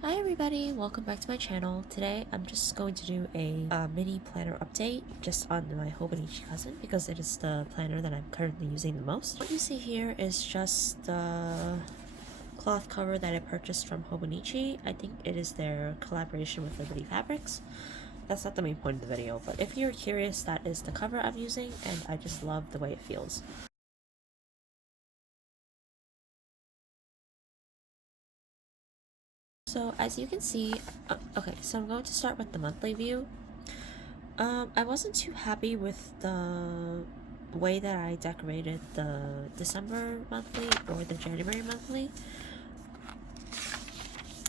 Hi everybody, welcome back to my channel. Today I'm just going to do a mini planner update just on my Hobonichi Cousin because it is the planner that I'm currently using the most. What you see here is just the cloth cover that I purchased from Hobonichi. I think it is their collaboration with Liberty Fabrics. That's not the main point of the video, but if you're curious, that is the cover I'm using and I just love the way it feels. So as you can see, okay, so I'm going to start with the monthly view. I wasn't too happy with the way that I decorated the December monthly or the January monthly.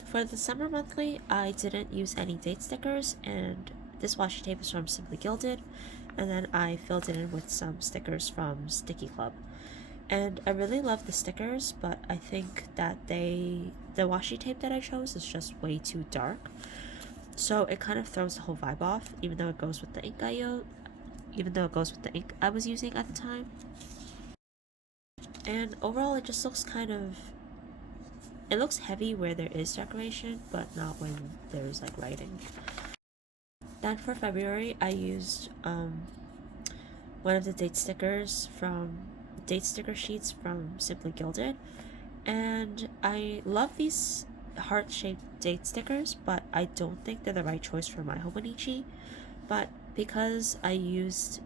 For the December monthly, I didn't use any date stickers, and this washi tape is from Simply Gilded, and then I filled it in with some stickers from Sticky Club. And I really love the stickers, but I think that the washi tape that I chose is just way too dark. So it kind of throws the whole vibe off, even though it goes with the ink I was using at the time. And overall, it just looks it looks heavy where there is decoration, but not when there's like writing. Then for February, I used one of the date sticker sheets from Simply Gilded, and I love these heart-shaped date stickers, but I don't think they're the right choice for my Hobonichi. But because I used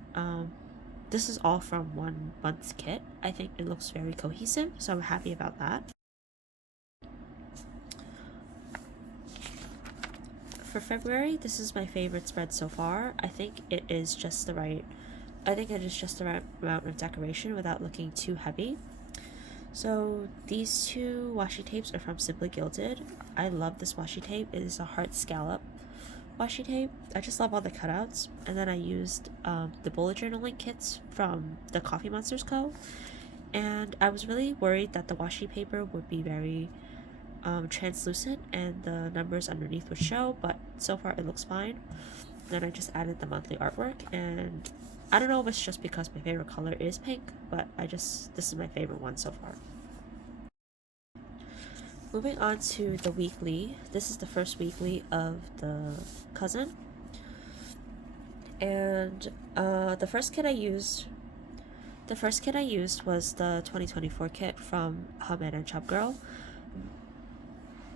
this is all from 1 month's kit, I think it looks very cohesive, so I'm happy about that. For February, this is my favorite spread so far. I think it is just the right amount of decoration without looking too heavy. So these two washi tapes are from Simply Gilded. I love this washi tape. It is a heart scallop washi tape. I just love all the cutouts. And then I used the bullet journaling kits from the Coffee Monsters Co. And I was really worried that the washi paper would be very translucent and the numbers underneath would show, but so far it looks fine. Then I just added the monthly artwork, and I don't know if it's just because my favorite color is pink, but this is my favorite one so far. Moving on to the weekly. This is the first weekly of the cousin. And the first kit I used was the 2024 kit from Hamed and Chub Girl.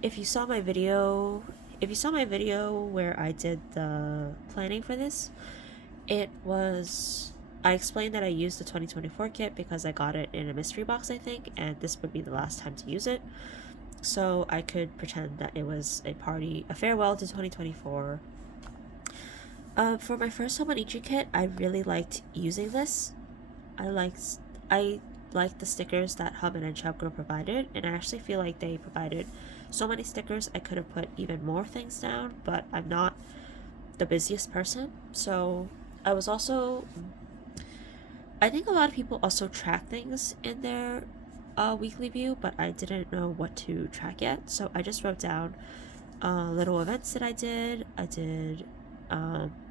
If you saw my video where I did the planning for this, I explained that I used the 2024 kit because I got it in a mystery box, I think, and this would be the last time to use it. So I could pretend that it was a farewell to 2024. For my first Hobonichi kit, I really liked using this. I liked the stickers that Hamed and Chub Girl provided, and I actually feel like they provided so many stickers I could have put even more things down, but I'm not the busiest person. So I think a lot of people also track things in their weekly view, but I didn't know what to track yet, so I just wrote down little events that I did. I did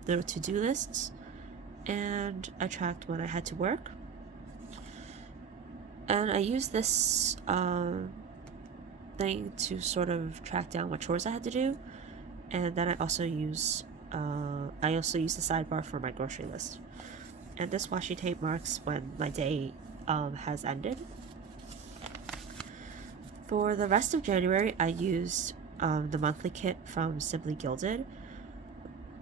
little to-do lists, and I tracked when I had to work. And I used this thing to sort of track down what chores I had to do, and then I also used the sidebar for my grocery list. And this washi tape marks when my day has ended. For the rest of January, I used the monthly kit from Simply Gilded.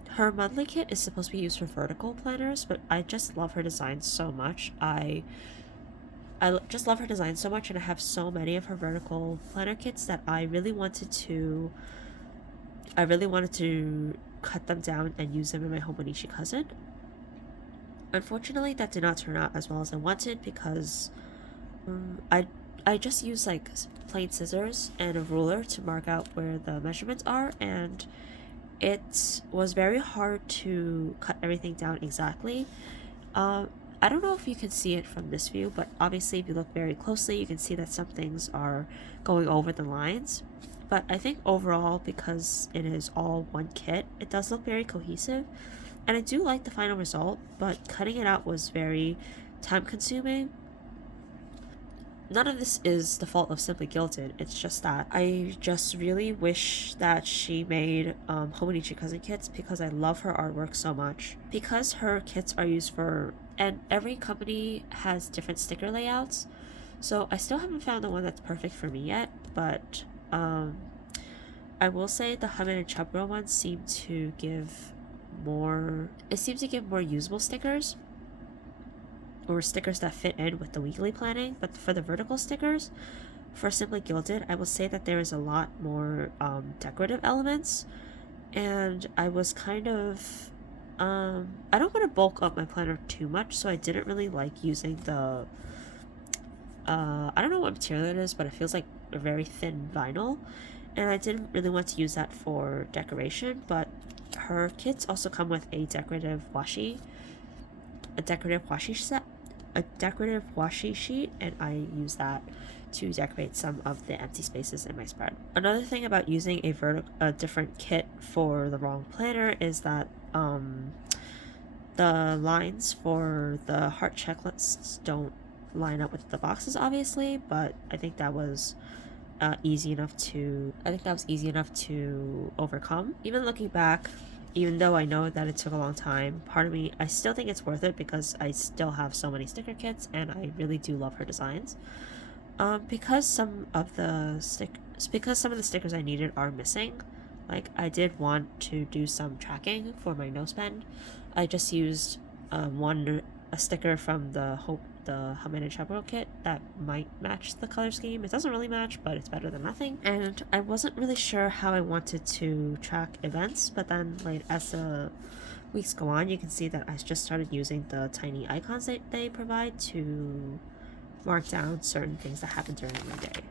Her monthly kit is supposed to be used for vertical planners, but I just love her design so much. I just love her design so much, and I have so many of her vertical planner kits that I really wanted to cut them down and use them in my Hobonichi Cousin. Unfortunately, that did not turn out as well as I wanted because I just used like plain scissors and a ruler to mark out where the measurements are, and it was very hard to cut everything down exactly. I don't know if you can see it from this view, but obviously if you look very closely, you can see that some things are going over the lines. But I think overall, because it is all one kit, it does look very cohesive. And I do like the final result, but cutting it out was very time consuming. none of this is the fault of Simply Gilded. It's just that I just really wish that she made Hobonichi Cousin kits because I love her artwork so much. Because her kits are used for, and every company has different sticker layouts, so I still haven't found the one that's perfect for me yet, but I will say the Hamen and Chubro ones seem to give more usable stickers, or stickers that fit in with the weekly planning. But for the vertical stickers for Simply Gilded, I will say that there is a lot more decorative elements, and I was kind of I don't want to bulk up my planner too much, so I didn't really like using the I don't know what material it is, but it feels like a very thin vinyl, and I didn't really want to use that for decoration. But her kits also come with a decorative washi sheet, and I use that to decorate some of the empty spaces in my spread. Another thing about using a different kit for the wrong planner is that the lines for the heart checklists don't line up with the boxes, obviously, but I think that was easy enough to overcome. Even looking back, even though I know that it took a long time, part of me, I still think it's worth it because I still have so many sticker kits and I really do love her designs. Because some of the stickers I needed are missing, like I did want to do some tracking for my nose pen. I just used a sticker from the Hamen and Chubro kit that might match the color scheme. It doesn't really match, but it's better than nothing. And I wasn't really sure how I wanted to track events, but then like as the weeks go on, you can see that I just started using the tiny icons that they provide to mark down certain things that happen during my day.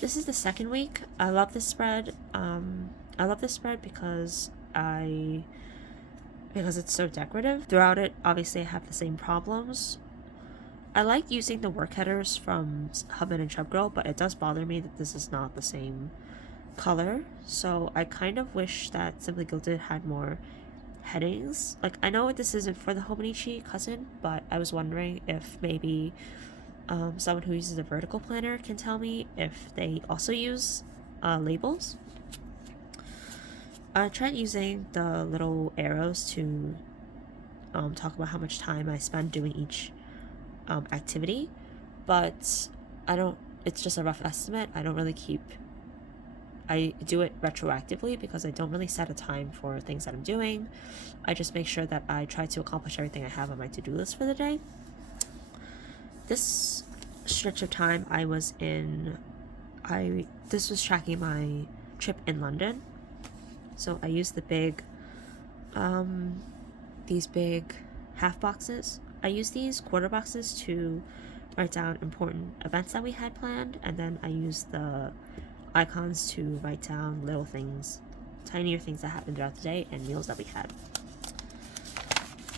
This is the second week. I love this spread. Because it's so decorative. Throughout it, obviously I have the same problems. I like using the work headers from Hamen and Chubro, but it does bother me that this is not the same color. So I kind of wish that Simply Gilded had more headings. Like, I know this isn't for the Hobonichi Cousin, but I was wondering if maybe someone who uses a vertical planner can tell me if they also use labels. I tried using the little arrows to talk about how much time I spend doing each activity, but it's just a rough estimate. I do it retroactively because I don't really set a time for things that I'm doing. I just make sure that I try to accomplish everything I have on my to-do list for the day. This stretch of time this was tracking my trip in London. So I used these big half boxes. I used these quarter boxes to write down important events that we had planned, and then I used the icons to write down little things, tinier things that happened throughout the day and meals that we had.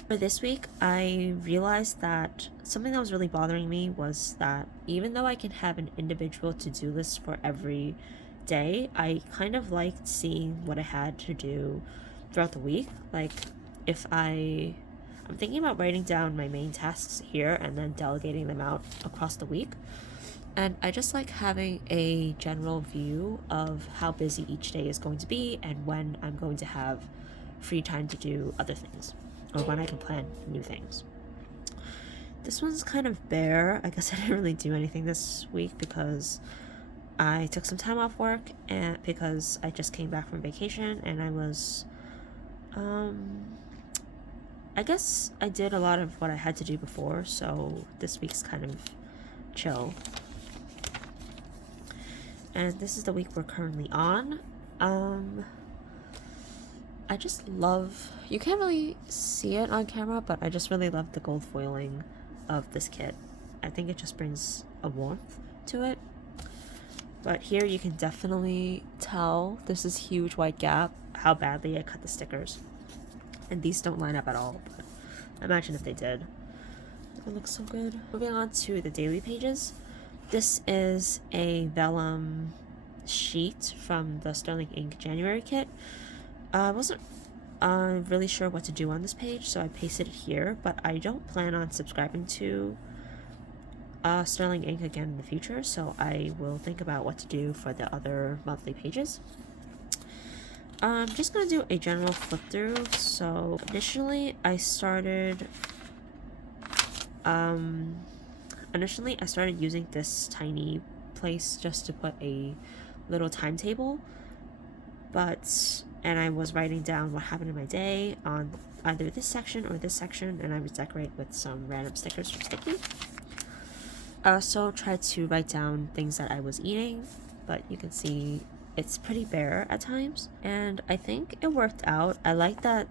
For this week, I realized that something that was really bothering me was that even though I can have an individual to-do list for every day, I kind of liked seeing what I had to do throughout the week. Like, if I'm thinking about writing down my main tasks here and then delegating them out across the week. And I just like having a general view of how busy each day is going to be and when I'm going to have free time to do other things, or when I can plan new things. This one's kind of bare. I guess I didn't really do anything this week because I took some time off work and because I just came back from vacation and I was I guess I did a lot of what I had to do before, so this week's kind of chill. And this is the week we're currently on. I just love, you can't really see it on camera, but I just really love the gold foiling of this kit. I think it just brings a warmth to it. But here you can definitely tell there's this huge white gap, how badly I cut the stickers. And these don't line up at all, but imagine if they did. It looks so good. Moving on to the daily pages. This is a vellum sheet from the Sterling Ink January kit. I wasn't really sure what to do on this page, so I pasted it here, but I don't plan on subscribing to Sterling ink again in the future, so I will think about what to do for the other monthly pages. I'm just gonna do a general flip through. So initially I started using this tiny place just to put a little timetable, and I was writing down what happened in my day on either this section or this section, and I would decorate with some random stickers from Sticky. I also tried to write down things that I was eating, but you can see it's pretty bare at times, and I think it worked out. I like that.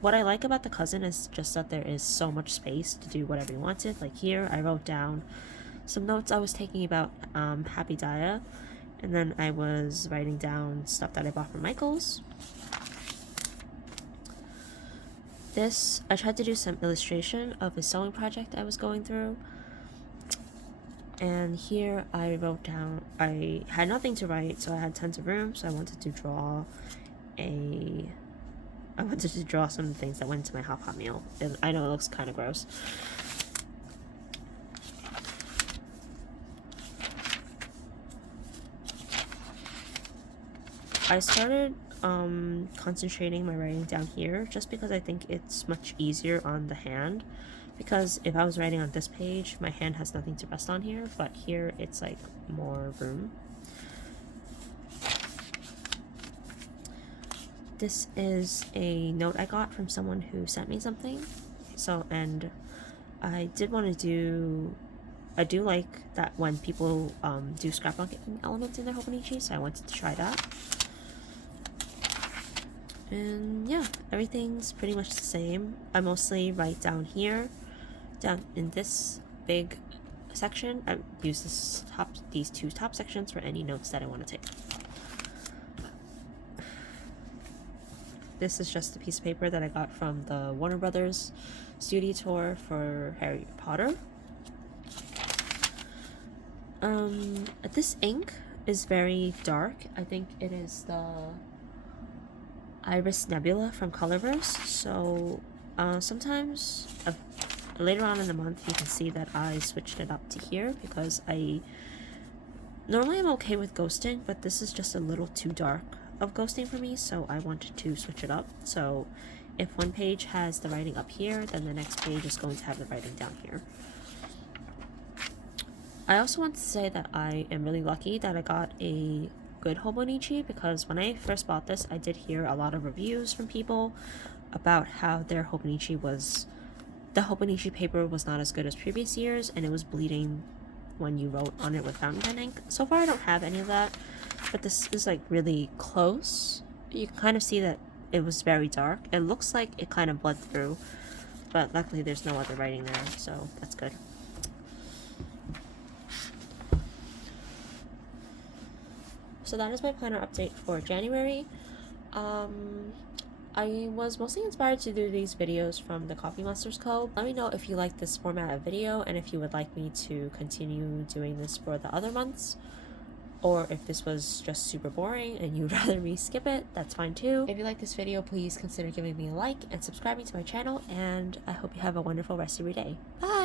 What I like about the cousin is just that there is so much space to do whatever you wanted. Like here, I wrote down some notes I was taking about Happy Daya, and then I was writing down stuff that I bought from Michaels. This, I tried to do some illustration of a sewing project I was going through. And here I wrote down, I had nothing to write, so I had tons of room, so I wanted to draw some of the things that went into my Hot Pot meal. And I know it looks kind of gross. I started concentrating my writing down here just because I think it's much easier on the hand, because if I was writing on this page my hand has nothing to rest on here, but here it's like more room. This is a note I got from someone who sent me something, and I did want to do, I do like that when people do scrapbooking elements in their Hobonichi, so I wanted to try that. And yeah, everything's pretty much the same. I mostly write down here, down in this big section. I use these two top sections for any notes that I want to take. This is just a piece of paper that I got from the Warner Brothers studio tour for Harry Potter. This ink is very dark. I think it is the Iris Nebula from Colorverse. So sometimes later on in the month you can see that I switched it up to here because normally I'm okay with ghosting, but this is just a little too dark of ghosting for me, so I wanted to switch it up. So if one page has the writing up here, then the next page is going to have the writing down here. I also want to say that I am really lucky that I got a good Hobonichi, because when I first bought this I did hear a lot of reviews from people about how their Hobonichi the Hobonichi paper was not as good as previous years, and it was bleeding when you wrote on it with fountain pen ink. So far I don't have any of that, but this is like really close. You can kind of see that it was very dark. It looks like it kind of bled through, but luckily there's no other writing there, so that's good. So that is my planner update for January. I was mostly inspired to do these videos from the Coffee Monsters Co. Let me know if you like this format of video and if you would like me to continue doing this for the other months, or if this was just super boring and you'd rather me skip it, that's fine too. If you like this video, please consider giving me a like and subscribing to my channel, and I hope you have a wonderful rest of your day. Bye!